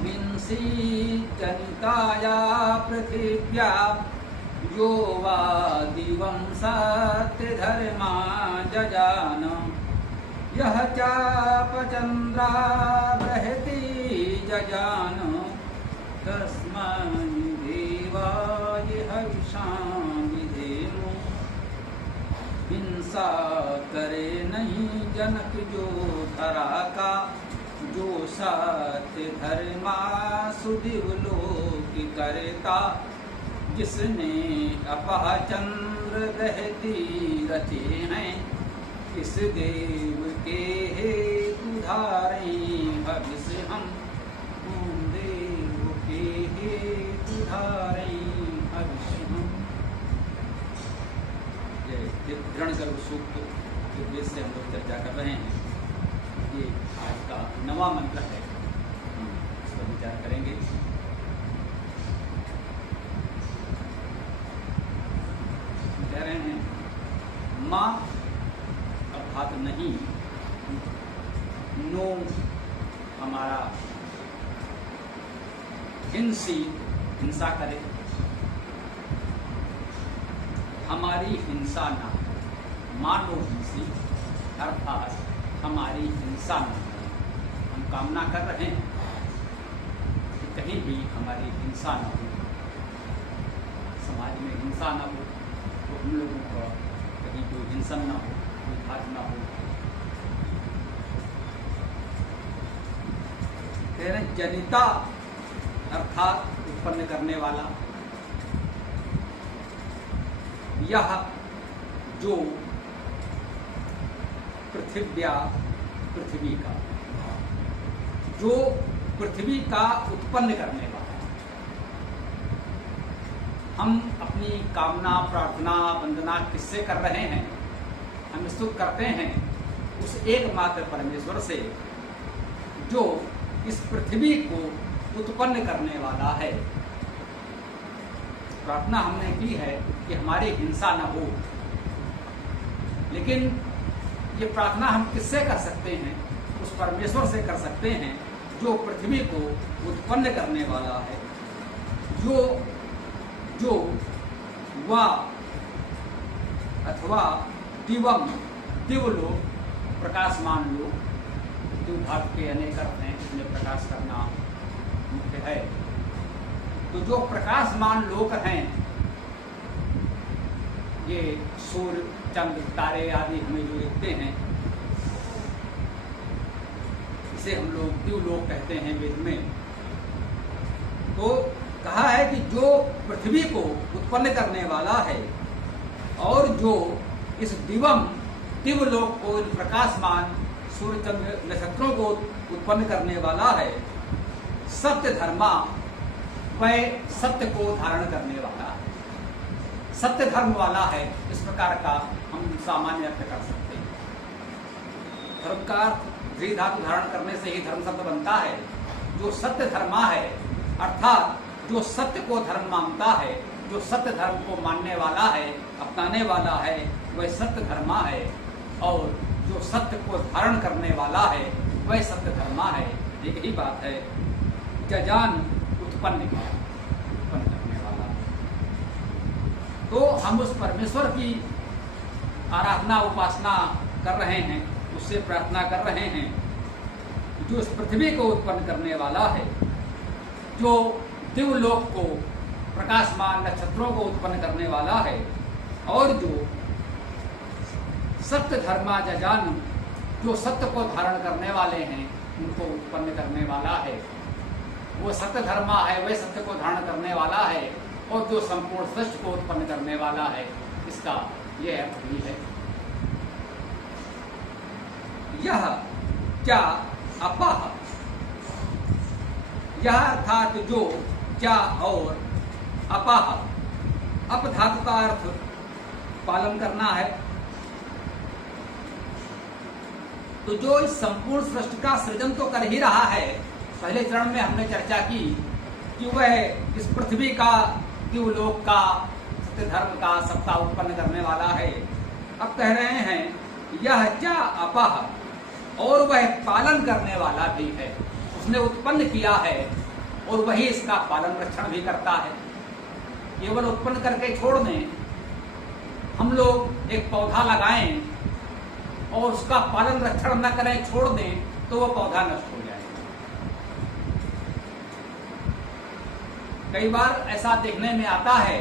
हिंसी जनिताया पृथिव्या यो वा दिवं सत्यधर्मा जजान यह चापचंद्रा बृहति जजान तस्मै देवाय हविषां विधेमो। हिंसा करे नहीं जनक जो धरा का, जो सत्य धर्मा सुदिव लोक करता। जिसने अपह चंद्र बृहति रचे हैं, किस देव के हेतु धारें हविष हम। देव के हेतु धारें हविष हम। ये दृढ़ गर्भ सूक्त के से हम लोग चर्चा कर रहे हैं। ये आज का नवा मंत्र है, हम इस पर विचार करेंगे। कह रहे हैं माँ अर्थात नहीं, नो हमारा हिंसी हिंसा करे, हमारी हिंसा ना, मानो हिंसी अर्थात हमारी हिंसा ना। हम कामना कर रहे हैं कि कहीं भी हमारी हिंसा ना हो, समाज में हिंसा ना हो, तो हम लोगों का कहीं कोई हिंसन ना हो, कोई घात ना हो। तेरे जनिता अर्थात उत्पन्न करने वाला, यह जो पृथिव्या पृथ्वी का, जो पृथ्वी का उत्पन्न करने वाला। हम अपनी कामना प्रार्थना वंदना किससे कर रहे हैं? हम स्तुति करते हैं उस एकमात्र परमेश्वर से जो इस पृथ्वी को उत्पन्न करने वाला है। प्रार्थना हमने की है कि हमारी हिंसा न हो, लेकिन ये प्रार्थना हम किससे कर सकते हैं? उस परमेश्वर से कर सकते हैं जो पृथ्वी को उत्पन्न करने वाला है, जो वा अथवा दिवम, दिवलोक, प्रकाशमान लोक। दिव भाग के अनेक अर्थ हैं, इसमें प्रकाश करना मुख्य है। तो जो प्रकाशमान लोक हैं, ये सूर्य चंद्र तारे आदि हमें जो दिखते हैं, इसे हम लोग दिवलोक कहते हैं वेद में। तो कहा है कि जो पृथ्वी को उत्पन्न करने वाला है और जो इस दिवलोक को, प्रकाशमान सूर्य चंद्र नक्षत्रों को उत्पन्न करने वाला है, सत्य धर्मा, वह सत्य को धारण करने वाला है, सत्य धर्म वाला है। इस प्रकार का हम सामान्य अर्थ कर सकते हैं। धर्म का धी धातु धारण करने से ही धर्म शब्द बनता है। जो सत्य धर्मा है अर्थात जो सत्य को धर्म मानता है, जो सत्य धर्म को मानने वाला है, अपनाने वाला है, वह सत्य धर्मा है। और जो सत्य को धारण करने वाला है वह सत्य धर्मा है। एक ही बात है। जजान उत्पन्न किया, उत्पन्न करने वाला। तो हम उस परमेश्वर की आराधना उपासना कर रहे हैं, उससे प्रार्थना कर रहे हैं जो इस पृथ्वी को उत्पन्न करने वाला है, जो दिवलोक को, प्रकाशमान नक्षत्रों को उत्पन्न करने वाला है, और जो सत्य धर्मा जजान, जो सत्य को धारण करने वाले हैं उनको उत्पन्न करने वाला है। वो सत्य धर्मा है, वह सत्य को धारण करने वाला है, और जो संपूर्ण सृष्टि को उत्पन्न करने वाला है। इसका यह अर्थ भी है। यह क्या अपह, यह अर्थात जो, क्या और अपह, अप धातु का अर्थ पालन करना है। तो जो इस संपूर्ण सृष्टि का सृजन तो कर ही रहा है। पहले चरण में हमने चर्चा की कि वह इस पृथ्वी का, दिवलोक का, सत्य धर्म का सत्ता उत्पन्न करने वाला है। अब कह रहे हैं यह क्या अपह, और वह पालन करने वाला भी है। उस उसने उत्पन्न किया है और वही इसका पालन रक्षण भी करता है। केवल उत्पन्न करके छोड़ दें, हम लोग एक पौधा लगाएं और उसका पालन रक्षण न करें, छोड़ दें, तो वो पौधा नष्ट हो जाएगा। कई बार ऐसा देखने में आता है,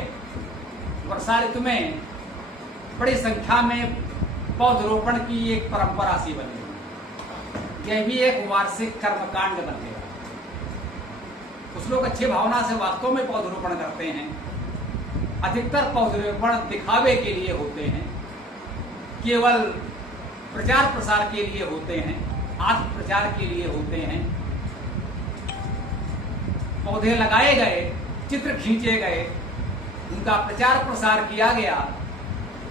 वर्षा ऋतु में बड़ी संख्या में पौधरोपण की एक परंपरा सी बनी है। यह भी एक वार्षिक कर्मकांड बन गया। कुछ लोग अच्छी भावना से वास्तव में पौधरोपण करते हैं। अधिकतर पौधरोपण दिखावे के लिए होते हैं, केवल प्रचार प्रसार के लिए होते हैं, आत्म प्रचार के लिए होते हैं। पौधे लगाए गए, चित्र खींचे गए, उनका प्रचार प्रसार किया गया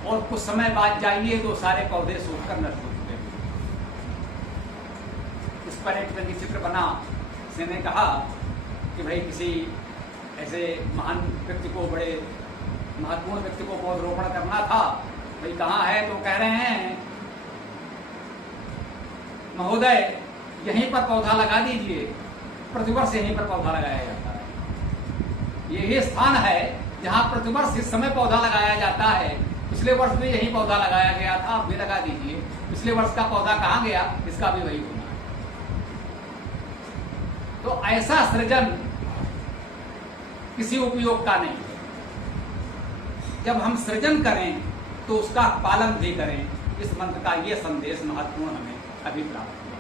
और कुछ समय बाद जाइए तो सारे पौधे सूखकर नष्ट हो चुके। इस पर एक रंगी चित्र बना। किसी ने कहा कि भाई किसी ऐसे महान व्यक्ति को, बड़े महत्वपूर्ण व्यक्ति को पौधरोपण करना था, भाई कहाँ है? तो कह रहे हैं महोदय यहीं पर पौधा लगा दीजिए, प्रतिवर्ष यहीं पर पौधा लगाया जाता है। यही स्थान है जहाँ प्रतिवर्ष इस समय पौधा लगाया जाता है। पिछले वर्ष भी यही पौधा लगाया गया था, अब भी लगा दीजिए। पिछले वर्ष का पौधा कहाँ गया? इसका भी वही होना है। तो ऐसा सृजन किसी उपयोग का नहीं है। जब हम सृजन करें तो उसका पालन भी करें। इस मंत्र का ये संदेश महत्वपूर्ण हमें अभी प्राप्त हुआ।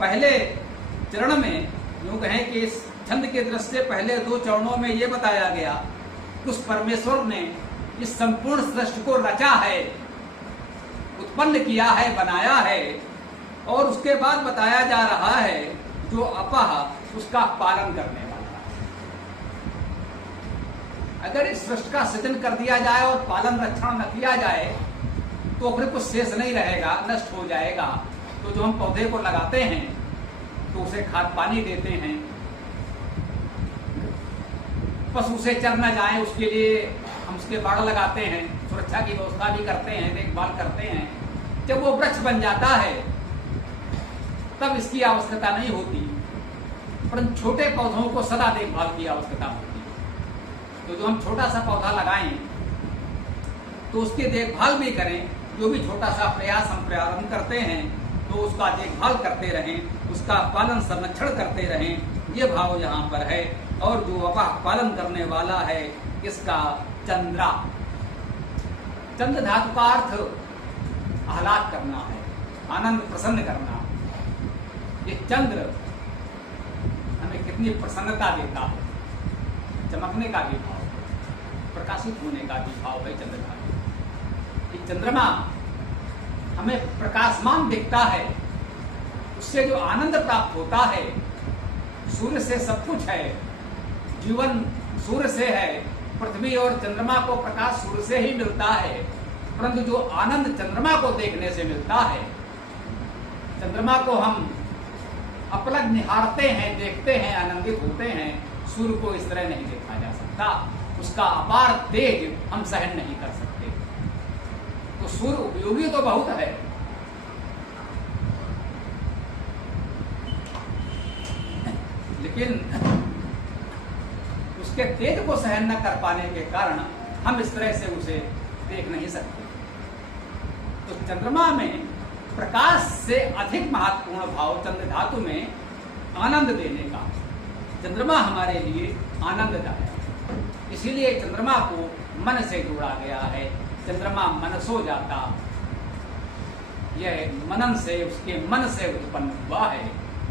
पहले चरण में यूं कहें कि इस छंद के दृष्टि से पहले 2 चरणों में ये बताया गया कि उस परमेश्वर ने इस संपूर्ण सृष्टि को रचा है, उत्पन्न किया है, बनाया है, और उसके बाद बताया जा रहा है जो अपह उसका पालन करने वाला है। अगर इस सृष्टि का सृजन कर दिया जाए और पालन रक्षण न किया जाए तो फिर कुछ शेष नहीं रहेगा, नष्ट हो जाएगा। तो जो हम पौधे को लगाते हैं तो उसे खाद पानी देते हैं, पशु उसे चर न जाए उसके लिए हम उसके बाड़ लगाते हैं, सुरक्षा की व्यवस्था भी करते हैं, देखभाल करते हैं। जब वो वृक्ष बन जाता है तब इसकी आवश्यकता नहीं होती, परंतु छोटे पौधों को सदा देखभाल की आवश्यकता होती है। तो जो हम छोटा सा पौधा लगाएं तो उसकी देखभाल भी करें। जो भी छोटा सा प्रयास हम प्रारंभ करते हैं तो उसका देखभाल करते रहें, उसका पालन संरक्षण करते रहें, ये भाव यहाँ पर है। और जो अपह पालन करने वाला है इसका चंद्रा, चंद्र धातु का अर्थ आह्लाद करना है, आनंद प्रसन्न करना। ये चंद्र हमें कितनी प्रसन्नता देता है, चमकने का भी भाव, प्रकाशित होने का भी भाव है चंद्र का। ये चंद्रमा हमें प्रकाशमान दिखता है, उससे जो आनंद प्राप्त होता है। सूर्य से सब कुछ है, जीवन सूर्य से है, पृथ्वी और चंद्रमा को प्रकाश सूर्य से ही मिलता है, परंतु जो आनंद चंद्रमा को देखने से मिलता है, चंद्रमा को हम अपलक निहारते हैं, देखते हैं, आनंदित होते हैं। सूर्य को इस तरह नहीं देखा जा सकता, उसका अपार तेज हम सहन नहीं कर सकते। तो सूर्य उपयोगी तो बहुत है, लेकिन उसके तेज को सहन न कर पाने के कारण हम इस तरह से उसे देख नहीं सकते। तो चंद्रमा में प्रकाश से अधिक महत्वपूर्ण भाव चंद्र धातु में आनंद देने का। चंद्रमा हमारे लिए आनंददायक, इसीलिए चंद्रमा को मन से जोड़ा गया है। चंद्रमा मनसो जाता, यह मनन से, उसके मन से उत्पन्न हुआ है।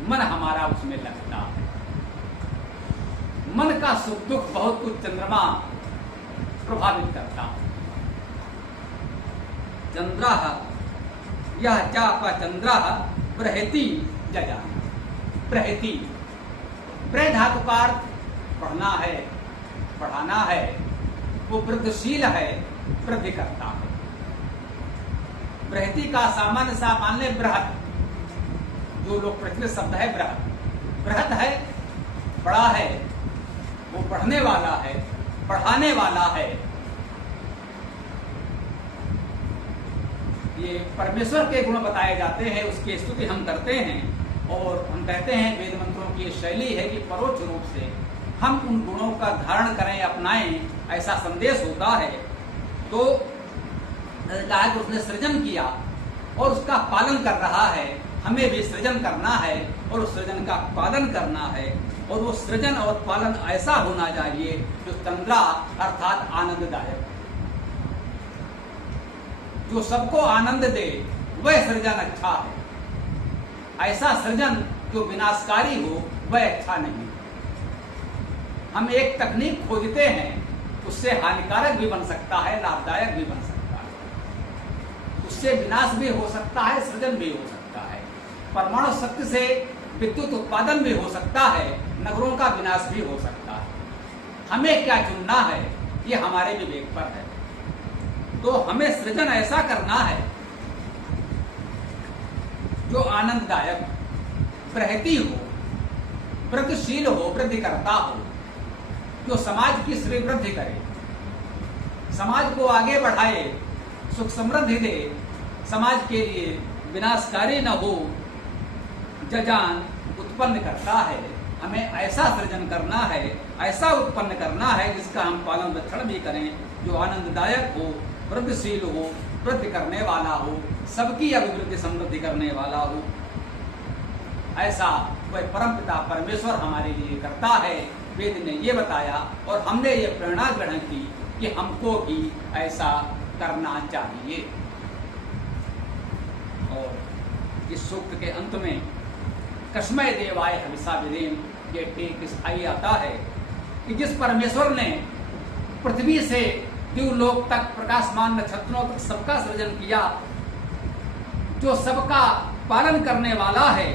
मन हमारा उसमें लगता है। मन का सुख दुख बहुत कुछ चंद्रमा प्रभावित करता है। चंद्रा यह चाप चंद्रा बृहति जजा, बृहति, प्र धातु का अर्थ पढ़ना है, पढ़ाना है। वो वृद्धिशील है, वृद्धि करता है। बृहति का सामान्य सा मान ले बृहत, जो लोग प्रचलित शब्द है बृहत। बृहत है, बड़ा है, वो पढ़ने वाला है, पढ़ाने वाला है। ये परमेश्वर के गुण बताए जाते हैं, उसकी स्तुति हम करते हैं और हम कहते हैं वेद मंत्रों की ये शैली है कि परोक्ष रूप से हम उन गुणों का धारण करें, अपनाएं, ऐसा संदेश होता है। तो कहा कि उसने सृजन किया और उसका पालन कर रहा है, हमें भी सृजन करना है और उस सृजन का पालन करना है। और वो सृजन और पालन ऐसा होना चाहिए जो तंद्रा अर्थात आनंददायक, जो सबको आनंद दे, वह सृजन अच्छा है। ऐसा सृजन जो विनाशकारी हो वह अच्छा नहीं। हम एक तकनीक खोजते हैं, उससे हानिकारक भी बन सकता है, लाभदायक भी बन सकता है, उससे विनाश भी हो सकता है, सृजन भी हो सकता है। परमाणु शक्ति से विद्युत उत्पादन भी हो सकता है, नगरों का विनाश भी हो सकता है। हमें क्या चुनना है ये हमारे विवेक पर है। तो हमें सृजन ऐसा करना है जो आनंददायक, प्रहती हो, वृद्धिशील हो, वृद्धि करता हो, जो समाज की श्री वृद्धि करे, समाज को आगे बढ़ाए, सुख समृद्धि दे, समाज के लिए विनाशकारी न हो, जजान उत्पन्न करता है। हमें ऐसा सृजन करना है, ऐसा उत्पन्न करना है जिसका हम पालन रक्षण भी करें, जो आनंददायक हो, वृद्धिशील हो, वृद्धि करने वाला हो, सबकी अभिवृद्धि समृद्धि करने वाला हो। ऐसा वह परमपिता परमेश्वर हमारे लिए करता है। वेद ने ये बताया और हमने ये प्रेरणा ग्रहण की कि हमको भी ऐसा करना चाहिए। और इस सूक्त के अंत में कस्मै देवाय हविषा विधेम, ये ठीक स्थायी आता है कि जिस परमेश्वर ने पृथ्वी से द्युलोक तक, प्रकाशमान नक्षत्रों तक सबका सृजन किया, जो सबका पालन करने वाला है,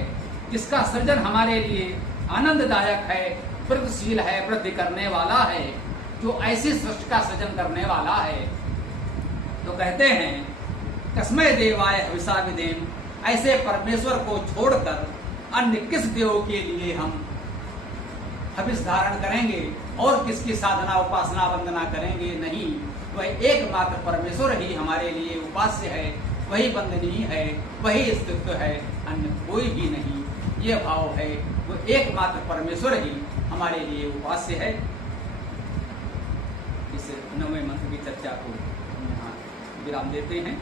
जिसका सृजन हमारे लिए आनंददायक है, वृद्धिशील है, वृद्धि करने वाला है, जो ऐसी सृष्टि का सृजन करने वाला है, तो कहते हैं कस्मै देवाय हविषा विधेम, ऐसे परमेश्वर को छोड़कर अन्य किस देव के लिए हम हविष धारण करेंगे और किसकी साधना उपासना वंदना करेंगे? नहीं, वह एकमात्र परमेश्वर ही हमारे लिए उपास्य है, वही वंदनीय है, वही अस्तित्व है, अन्य कोई भी नहीं। ये भाव है, वो एकमात्र परमेश्वर ही हमारे लिए उपास्य है। इस 9वें मंत्र की चर्चा को हम यहाँ विराम देते हैं।